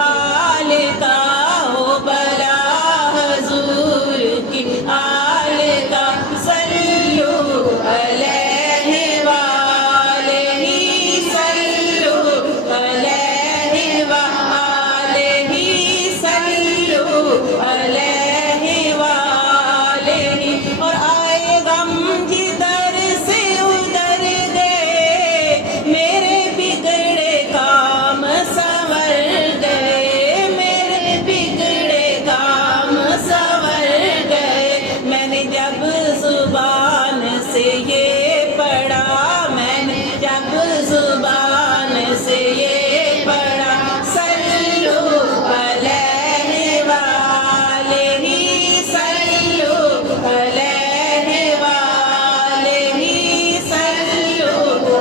آل کا ہو بلا حضور کی آل کا صلو علیہ وآلہ صلو علیہ وآلہ صلو علیہ وآلہ اور آئے غم جدھر سے ادھر گئے میرے بگڑے کام سنور گئے میرے بگڑے کام سنور گئے میں نے جب زبان سے یہ پڑھا میں نے جب زبان سے یہ پڑھا صلو علیہ وآلہ صلو علیہ وآلہ صلو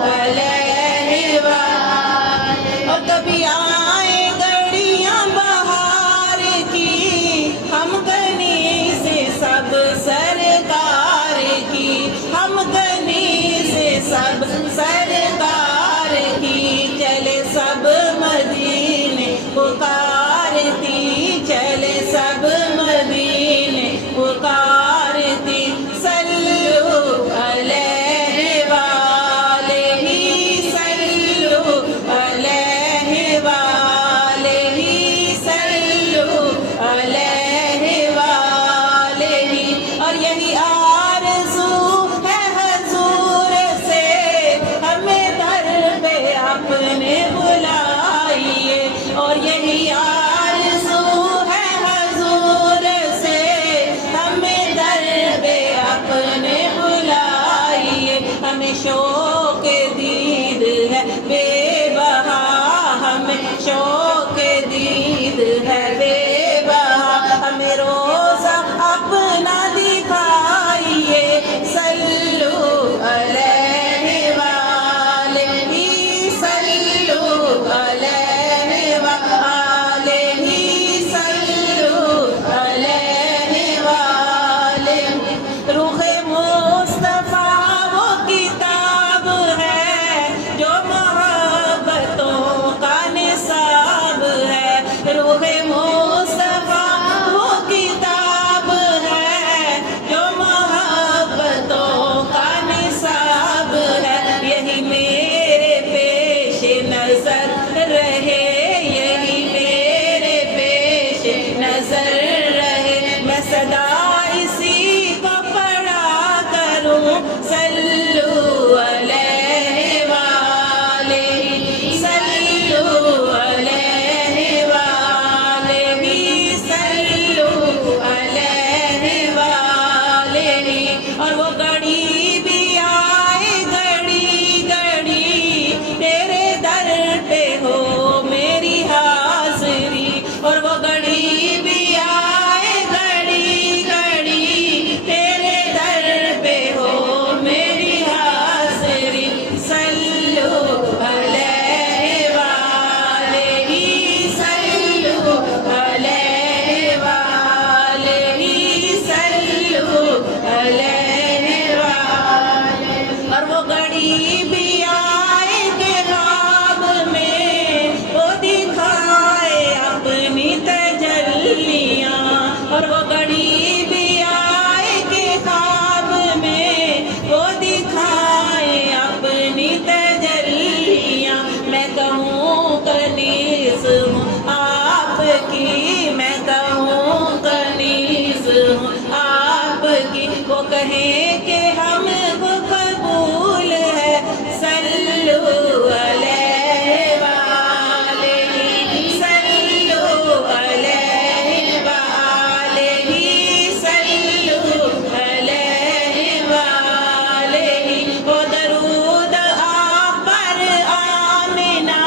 علیہ وآلہ اور کبھی آئے گھڑیاں بہار کی ہم گنی سے سب سرکار کی ہم گنی سے سب سرکار کی چلے سب مدینے پکارتی چلے سب مدینے پکارتی صلو علیہ وآلہ صلو علیہ وآلہ صلو علیہ وآلہ اور یہی آرزو ہے حضور سے ہمیں در پہ اپنے بلائیے اور یہی آرزو ہے حضور سے ہمیں در پہ اپنے بلائیے ہمیں شوق دید ہے بے بہا ہمیں شوق دید ہے بے بہا ہمیں روزہ اپنا دکھائیے صلو علیہ وآلہ صلو علیہ وآلہ صلو علیہ وآلہ رخ مصطفیٰ وہ کتاب ہے جو محبتوں کا نصاب ہے رخ مصطفیٰ وہ کتاب ہے جو محبتوں کا نصاب ہے یہی میرے پیش نظر رہے یہی میرے پیش نظر رہے میں سدا اسی کو پڑھا کروں صلو علیہ وآلہ صلو علیہ وآلہ صلو علیہ وآلہ اور وہ گھڑی بھی آئے گھڑی گھڑی تیرے در پہ ہو میری حاضری اور وہ گھڑی بھی آئے گھڑی گھڑی تیرے در پہ ہو میری حاضری صلو علیہ وآلہ صلو علیہ وآلہ صلو علیہ وآلہ اور وہ گھڑی بھی آئے کہ خواب میں وہ دکھائے اپنی تجلیاں اور وہ گھڑی بھی آئے کہ خواب میں وہ دکھائے اپنی تجلیاں میں کہوں کنیز ہوں آپ کی میں کہوں کنیز ہوں آپ کی وہ کہیں کہ ہم کو قبول ہے صلو علیہ وآلہ صلو علیہ وآلہ صلو علیہ وآلہ وہ درود آپ پر آمنہ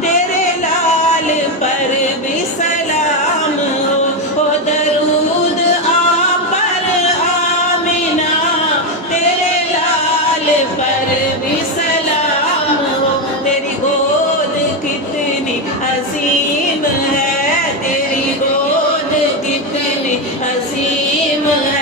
تیرے لال پر بھی سلام ہو وہ درود آپ پر آمنہ تیرے لال پر بھی سلام ہو تیری گود کتنی عظیم ہے تیری گود کتنی عظیم ہے